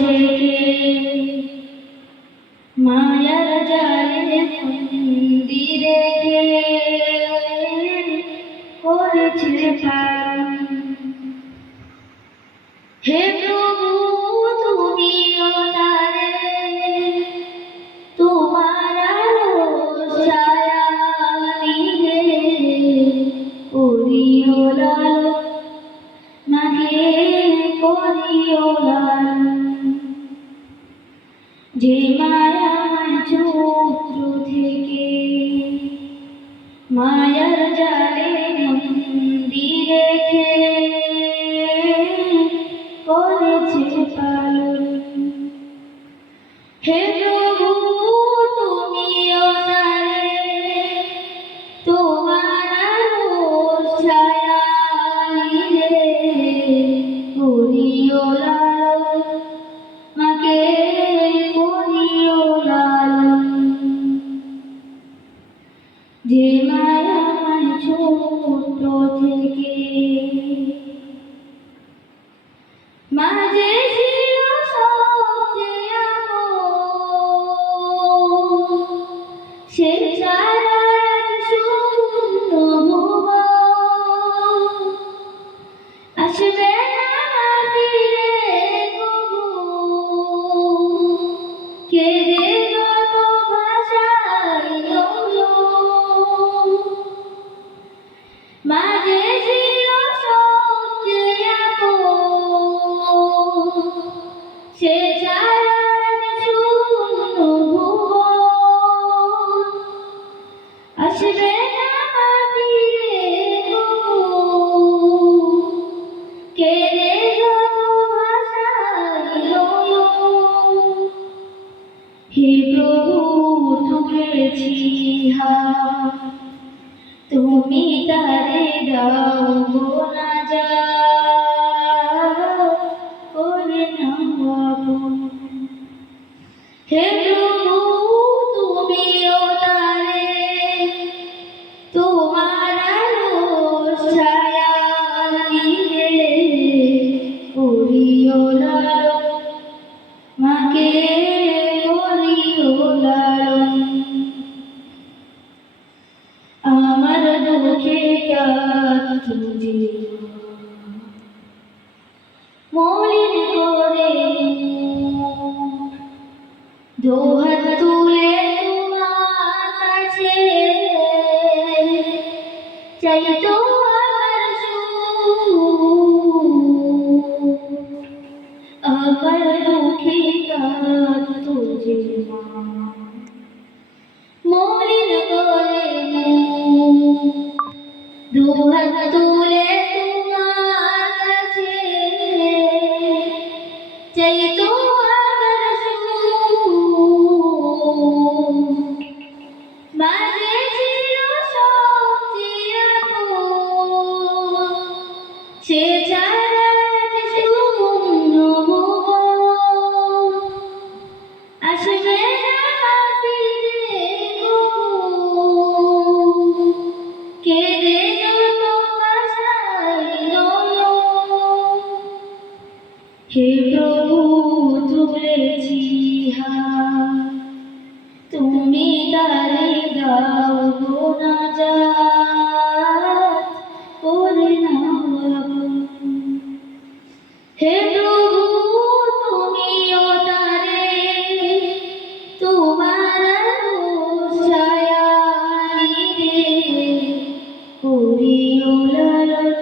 থেকে মায়ার জালে বন্দি রেখে করেছে পালন। হে প্রভু তুমিও তারে তোমার আলোর ছায়া নিয়ে করিও লালন, মাকে করিও লালন। যে মায়াময় চক্র থেকে মায়ার জালে বন্দি রেখে করেছে পালন। হে প্রভু তুমিও তারে তোমার আলোর ছায়া নিয়ে করিও লালন, মাকে করিও লালন। যে মায়াময় ছোট থেকে মাঝে ছিল সবচেয়ে আপন, সে ছাড়া শূন্য ভুবন। আসবে না ফিরে কবু, কেঁদে যত ভাষায় রইলো। মাঝে ছিল সবচেয়ে আপন, সে ছাড়া শূন্য ভুবন। আসবে না ফিরে কবু, কেঁদে যত ভাষায় রইলো। হে প্রভু তুলেছি হাত, তুমি তারে দাও না যা করে নাও আপন। হে প্রভু তুমিও তারে তোমার আলোর ছায়া নিয়ে করিও লালন, মাকে করিও লালন। আমার দুঃখে কাঁদতো যে মলিন করে দুহাত তুলে তোমার কাছে চাইতো আমার সুখ। আমার দুঃখে কাঁদতো যে মলিন করে দুহাত তুলে তোমার কাছে চাইতো আমার সুখ। মাঝে ছিল সবচেয়ে আপন, সে ছাড়া শূন্য ভুবন। আসবে না ফিরে কবু, কেঁদে যত ভাষায় রইলো। হে প্রভু তুলেছি হাত, তুমি তারে দাও না যা করে নাও আপন। হে প্রভু তুমিও তারে তোমার আলোর ছায়া নিয়ে করিও লালন,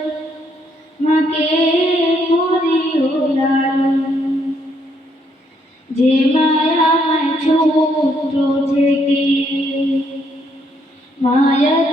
মাকে করিও লালন। যে মায়াময় ছোট থেকে মায়ার